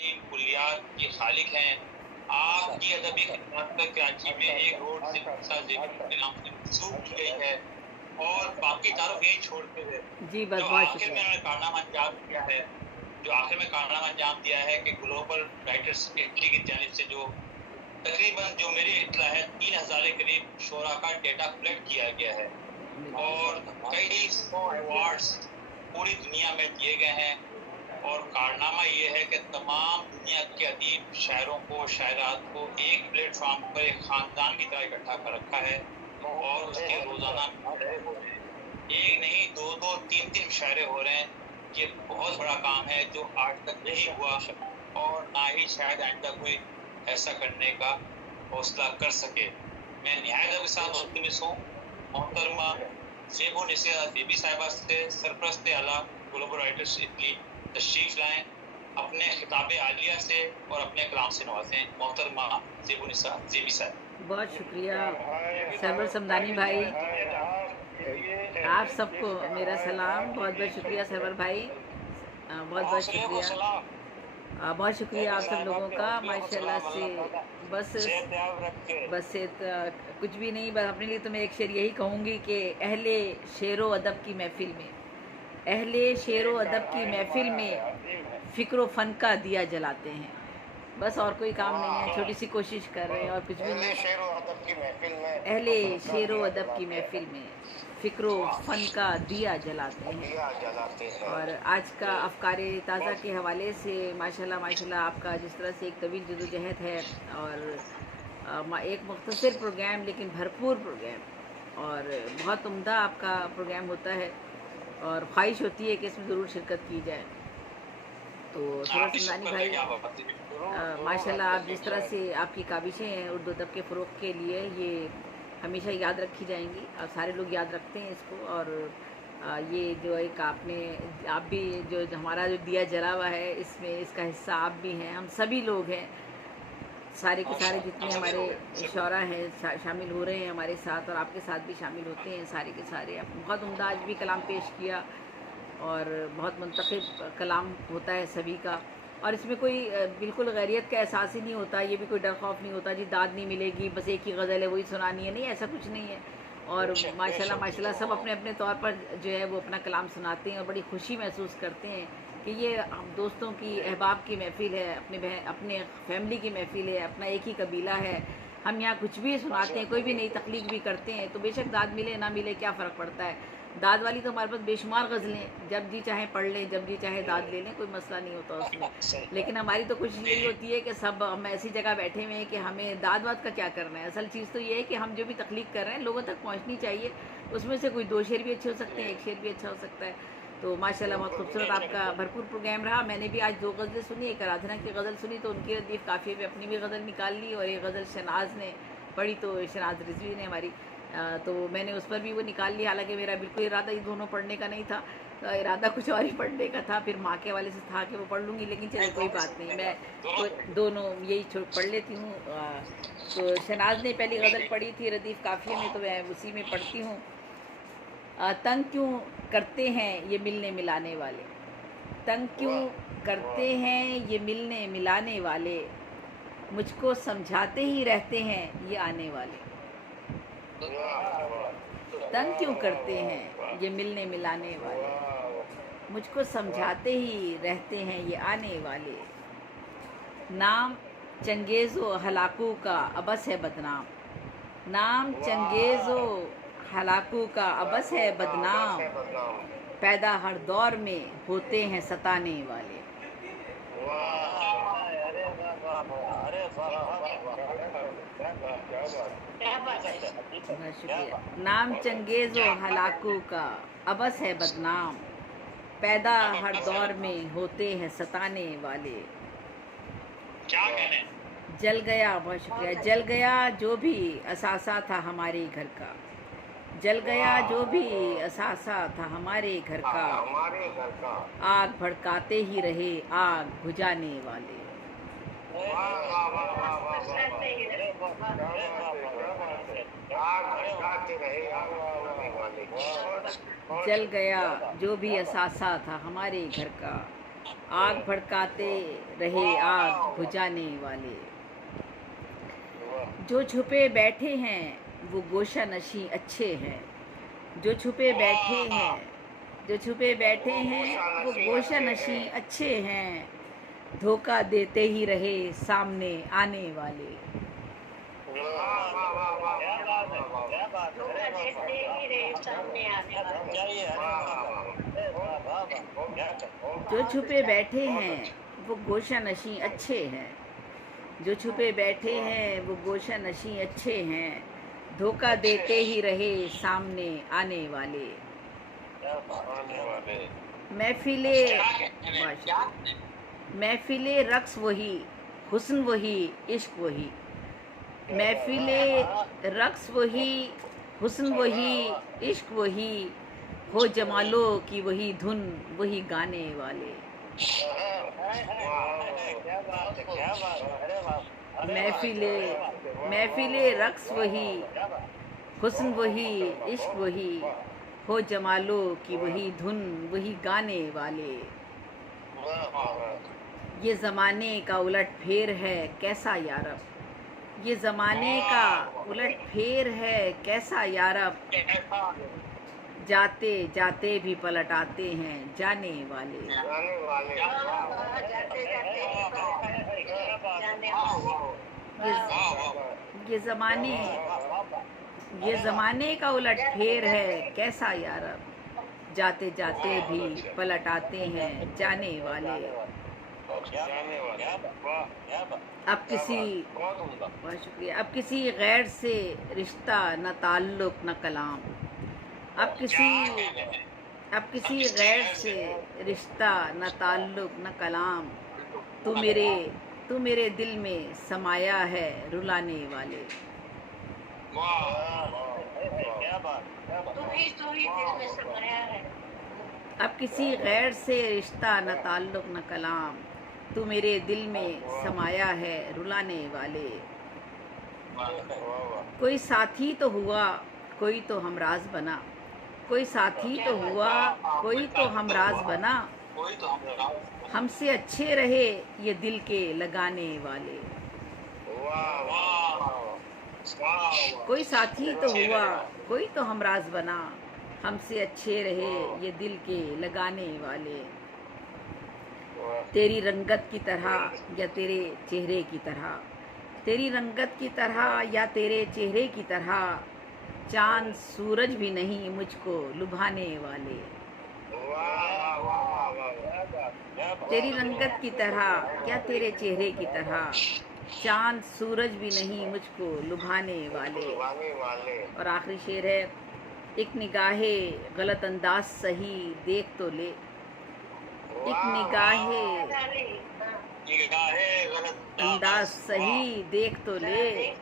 कुलियात के खालिक हैं। आपकी अदबी खिदमत पर कराची में एक रोड से के नाम से मंसूब की गई है और बाकी तारुफ यही छोड़ते हुए जी बस जो बहुत आखिर में शुक्रिया। उन्होंने कारनामा अंजाम दिया है, कि ग्लोबल राइटर्स इटली की जानिब से जो तकरीबन जो मेरी इत्तला है 3000 के करीब शोरा का डेटा कलेक्ट किया गया है और कई 100 अवार्ड्स पूरी दुनिया में दिए गए हैं। और कारनामा ये है कि तमाम दुनिया के अदीब शायरों को, शायरात को एक प्लेटफॉर्म पर एक खानदान की तरह इकट्ठा कर रखा है और उसके रोजाना एक नहीं, दो दो तीन तीन मुशायरे हो रहे हैं। ये बहुत बड़ा काम है जो आज तक नहीं हुआ और ना ही शायद आइंदा कोई ऐसा करने का हौसला कर सके। मैं निहायत के साथ मुल्तमिस हूँ मोहतरमा ज़ेबो निसा बीबी साहिबा से सरपरस्त आला ग्लोबल राइटर्स इटली तशरीफ लाएं, अपने खिताब आलिया से और अपने कलाम से नवाजें। मोहतरमा ज़ेबो निसा ज़ेबी साहिब। बहुत शुक्रिया सरवर समदानी भाई, आप सबको मेरा सलाम। बहुत बहुत शुक्रिया सरवर भाई, बहुत बहुत शुक्रिया। बहुत शुक्रिया आप सब लोगों का माशाल्लाह से। बस कुछ भी नहीं, बस अपने लिए तो मैं एक शेर यही कहूँगी कि अहले शेर व अदब की महफिल में, अहले शेर व अदब की महफिल में फ़िक्र फ़न का दिया जलाते हैं। बस और कोई काम नहीं है, छोटी सी कोशिश कर रहे हैं और कुछ भी नहीं। अहले शेर व अदब की महफिल में फ़िक्र फ़न का दिया जलाते हैं। और आज का अफ़कारे ताज़ा के हवाले से माशाल्लाह माशाल्लाह आपका जिस तरह से एक तवील जदोजहद है और एक मुख्तसर प्रोग्राम लेकिन भरपूर प्रोग्राम और बहुत उम्दा आपका प्रोग्राम होता है और ख्वाहिश होती है कि इसमें ज़रूर शिरकत की जाए। तो सरवर समदानी भाई माशाल्लाह आप जिस तरह से आपकी काविशें हैं उर्दू अदब के फ़रोग़ के लिए, ये हमेशा याद रखी जाएंगी और सारे लोग याद रखते हैं इसको। और ये जो एक आपने आप भी जो हमारा जो दिया जला हुआ है इसमें इसका हिस्सा आप भी हैं, हम सभी लोग हैं, सारे के सारे जितने हमारे शौरा हैं शामिल हो रहे हैं हमारे साथ और आपके साथ भी शामिल होते हैं सारे के सारे। आप बहुत उम्दा आज भी कलाम पेश किया और बहुत मुंतखब कलाम होता है सभी का और इसमें कोई बिल्कुल गैरियत का एहसास ही नहीं होता, ये भी कोई डर खौफ नहीं होता जी दाद नहीं मिलेगी, बस एक ही गज़ल है वही सुनानी है, नहीं ऐसा कुछ नहीं है। और माशाल्लाह माशाल्लाह सब अपने अपने तौर पर जो है वो अपना कलाम सुनाते हैं और बड़ी खुशी महसूस करते हैं कि ये हम दोस्तों की अहबाब की महफ़िल है, अपने फैमिली की महफ़िल है, अपना एक ही कबीला है। हम यहाँ कुछ भी सुनाते हैं, कोई भी नई तख्लीक भी करते हैं तो बेशक दाद मिले ना मिले क्या फ़र्क पड़ता है। दाद वाली तो हमारे पास बेशुमार गज़लें, जब जी चाहे पढ़ लें, जब जी चाहे दाद ले लें, कोई मसला नहीं होता उसमें। लेकिन हमारी तो कोशिश यही होती है कि सब हम ऐसी जगह बैठे हुए हैं कि हमें दाद वाद का क्या करना है। असल चीज़ तो ये है कि हम जो भी तख्लीक कर रहे हैं लोगों तक पहुँचनी चाहिए। उसमें से कोई 2 शेर भी अच्छे हो सकते हैं, 1 शेर भी अच्छा हो सकता है। तो माशाल्लाह बहुत खूबसूरत आपका भरपूर प्रोग्राम रहा। मैंने भी आज 2 गज़लें सुनी, एक आराधना की गज़ल सुनी तो उनके रदीफ़ काफ़ी में अपनी भी गज़ल निकाल ली और एक गज़ल शनाज ने पढ़ी तो शनाज रिजवी ने हमारी तो मैंने उस पर भी वो निकाल लिया। हालांकि मेरा बिल्कुल इरादा ये दोनों पढ़ने का नहीं था, इरादा कुछ और ही पढ़ने का था। फिर माँ के वाले से था कि वो पढ़ लूँगी, लेकिन चलिए कोई बात नहीं, मैं तो दोनों यही पढ़ लेती हूँ। तो शनाज ने पहली गज़ल पढ़ी थी रदीफ़ काफ़िए में, तो मैं उसी में पढ़ती हूँ। तंग क्यों करते हैं ये मिलने मिलाने वाले, तंग क्यों करते हैं ये मिलने मिलाने वाले, मुझको समझाते ही रहते हैं ये आने वाले। तंग क्यों करते हैं ये मिलने मिलाने वाले, मुझको समझाते ही रहते हैं ये आने वाले। नाम चंगेज़ो हलाकू का अबस है बदनाम, नाम चंगेज़ो हलाकू का अबस है बदनाम, पैदा हर दौर में होते हैं सताने वाले। शुक्रिया। नाम चंगेज़ो हलाकू का अबस है बदनाम, पैदा हर दौर में होते हैं सताने वाले। क्या कहने? जल गया, बहुत शुक्रिया। जल गया जो भी असासा था हमारे घर का, जल गया जो भी असासा था हमारे घर का, आग भड़काते ही रहे आग बुझाने वाले। जल गया जो भी असासा था हमारे घर का, आग भड़काते रहे आग बुझाने वाले। जो छुपे बैठे हैं वो गोशा नशी अच्छे हैं। जो छुपे बैठे हैं, जो छुपे बैठे हैं वो गोशा नशी अच्छे हैं। धोखा देते ही रहे सामने आने वाले। जो छुपे बैठे हैं वो गोशा नशी अच्छे हैं। जो छुपे बैठे हैं वो गोशा नशी अच्छे हैं। धोखा देते ही रहे सामने आने वाले। महफिले रक्स वही, हुस्न वही, इश्क वही। महफिले रक्स वही, हुस्न वही, इश्क वही। हो जमालों की वही धुन, वही गाने वाले। महफिले रक्स वही, हुस्न वही, इश्क वही। हो जमालों की वही धुन, वही गाने वाले। ये ज़माने का उलट फेर है कैसा यारब। ये ज़माने का उलट फेर है कैसा यारब। जाते जाते भी पलट आते हैं जाने वाले। ये ज़माने का उलट फेर है कैसा यारब। जाते जाते भी पलट आते हैं जाने वाले। अब किसी, बहुत शुक्रिया, अब किसी गैर से रिश्ता न ताल्लुक न कलाम। अब किसी गैर से रिश्ता न ताल्लुक न कलाम। तू मेरे दिल में समाया है रुलाने वाले। अब किसी गैर से रिश्ता न ताल्लुक न कलाम। तू मेरे दिल में समाया है रुलाने वाले। कोई साथी तो हुआ, कोई तो हमराज बना। कोई साथी तो हुआ, कोई तो हमराज बना। हमसे अच्छे रहे ये दिल के लगाने वाले। कोई साथी तो हुआ, कोई तो हमराज बना। हमसे अच्छे रहे ये दिल के लगाने वाले। तेरी रंगत की तरह या तेरे चेहरे की तरह। तेरी रंगत की तरह या तेरे चेहरे की तरह। चांद सूरज भी नहीं मुझको लुभाने वाले। तेरी रंगत की तरह या तेरे चेहरे की तरह। चांद सूरज भी नहीं मुझको लुभाने वाले। और आखिरी शेर है, एक निगाहे गलत अंदाज सही देख तो ले। एक निगाहे अंदाज सही देख तो ले।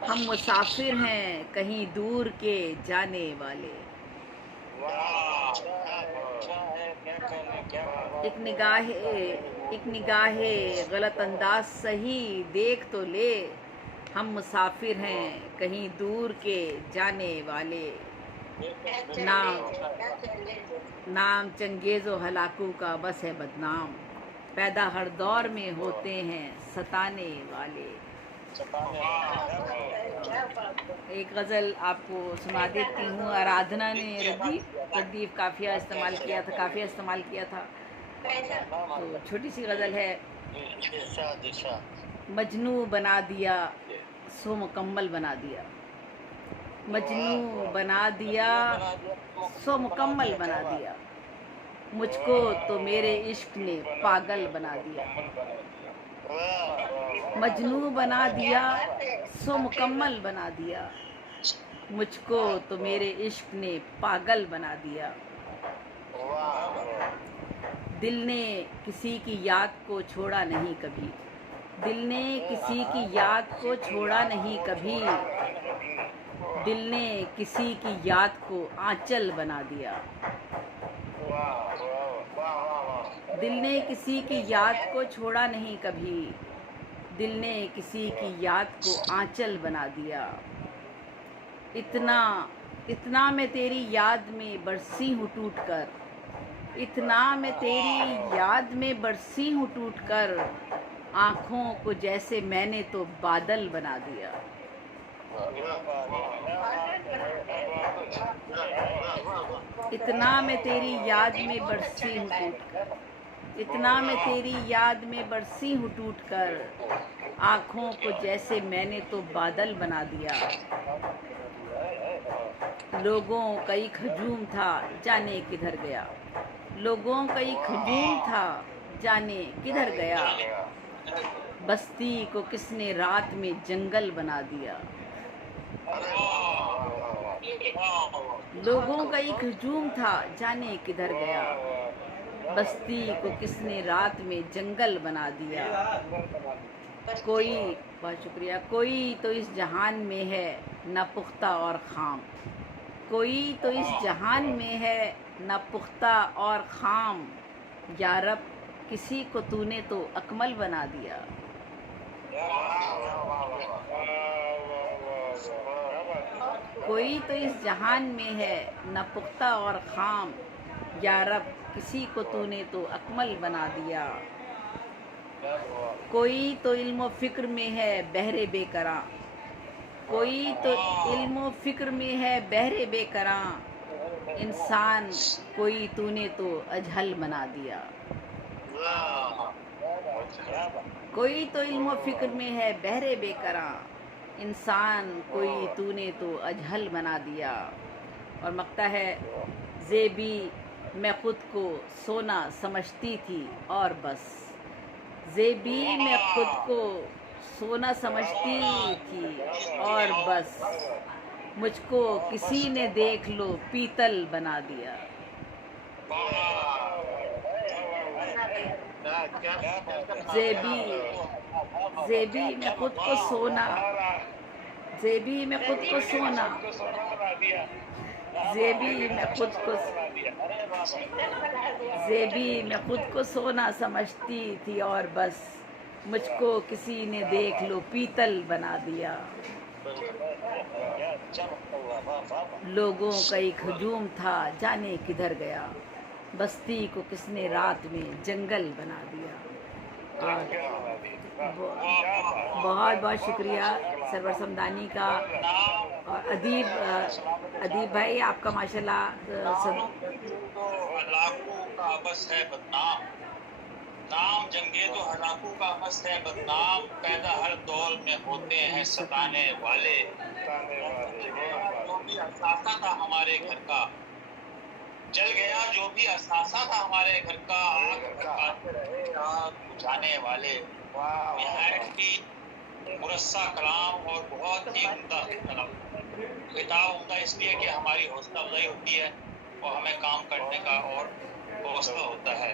हम मुसाफिर हैं कहीं दूर के जाने वाले। एक निगाहे गलत अंदाज सही देख तो ले। हम मुसाफिर हैं कहीं दूर के जाने वाले। नाम चंगेज़ो हलाकू का बस है बदनाम। पैदा हर दौर में होते हैं सताने वाले। एक गज़ल आपको सुना देती हूँ। आराधना ने रदीफ काफिया इस्तेमाल किया था। तो छोटी सी गज़ल है। मजनू बना दिया सो मुकम्मल बना दिया। मजनू बना दिया सो मुकम्मल बना दिया। मुझको तो मेरे इश्क ने पागल बना दिया। मजनू बना दिया सो मुकम्मल बना दिया। मुझको तो मेरे इश्क ने पागल बना दिया। दिल ने किसी की याद को छोड़ा नहीं कभी। दिल ने किसी की याद को छोड़ा नहीं कभी। दिल ने किसी की याद को आंचल बना दिया। दिल ने किसी की याद को छोड़ा नहीं कभी। दिल ने किसी की याद को आंचल बना दिया। इतना मैं तेरी याद में बरसी हूँ टूट कर। इतना मैं तेरी याद में बरसी हूँ टूट कर, आँखों को जैसे मैंने तो बादल बना दिया। इतना मैं तेरी याद में बरसी हूँ टूट कर, इतना मैं तेरी याद में बरसी हूँ टूट कर, आँखों को जैसे मैंने तो बादल बना दिया। लोगों का एक हजूम था जाने किधर गया, लोगों का एक हजूम था जाने किधर गया, बस्ती को किसने रात में जंगल बना दिया। लोगों का एक हजूम था जाने किधर गया, बस्ती को किसने रात में जंगल बना दिया। कोई, बहुत शुक्रिया, कोई तो इस जहान में है न पुख्ता और खाम, कोई तो इस जहान में है न पुख्ता और खाम, या रब किसी को तूने तो अकमल बना दिया। कोई तो इस जहान में है न पुख्ता और खाम, या रब किसी को तूने तो अकमल बना दिया। कोई तो इल्म फिक्र में है बहरे बेकरां, कोई तो इल्म फिक्र में है बहरे बेकरां, इंसान कोई तूने तो अजहल बना दिया। कोई तो इल्म फिक्र में है बहरे बेकरां, इंसान कोई तूने तो अजहल बना दिया। और मकता है, ज़ेबी मैं खुद को सोना समझती थी और बस, ज़ेबी मैं खुद को सोना समझती थी और बस, मुझको किसी ने देख लो पीतल बना दिया। ज़ेबी मैं खुद को सोना, ज़ेबी मैं खुद को सोना, ज़ेबी मैं खुद को, ज़ेबी मैं खुद को सोना समझती थी और बस, मुझको किसी ने देख लो पीतल बना दिया। लोगों का एक हजूम था जाने किधर गया, बस्ती को किसने रात में जंगल बना दिया। बहुत बहुत शुक्रिया सरवर समदानी का। और अदीब भाई आपका माशाल्लाह का बस है बदनाम, नाम जंगे तो हलाकू का बस है बदनाम, पैदा हर दौर में होते हैं सताने वाले। जो भी असासा था हमारे घर का जल गया, जो भी असासा था हमारे घर का आग रहे आग बुझाने वाले। निहायत ही मुरस्सा कलाम और बहुत ही उम्दा किताब। उम्दा इसलिए कि हमारी हौसला अफजाई होती है और हमें काम करने का और हौसला होता है।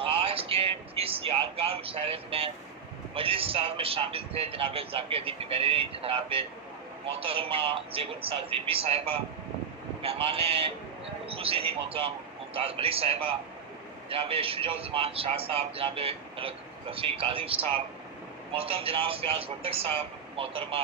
आज के इस यादगार मुशायरे में मजलिस साहब में शामिल थे जनाब ज़ाकिर अदीब गैलरी, जनाब मोहतरमा ज़ेबुन्निसा ज़ेबी साहिबा, मेहमान खुसूसी ही मोहतरम मुमताज़ मलिक साहिबा, जनाब शुजाउज़्ज़मान शाह साहब, जनाब रफ़ीक काज़िम साहब, मोहतरम जनाब फ़याज़ वर्दक साहब, मोहतरमा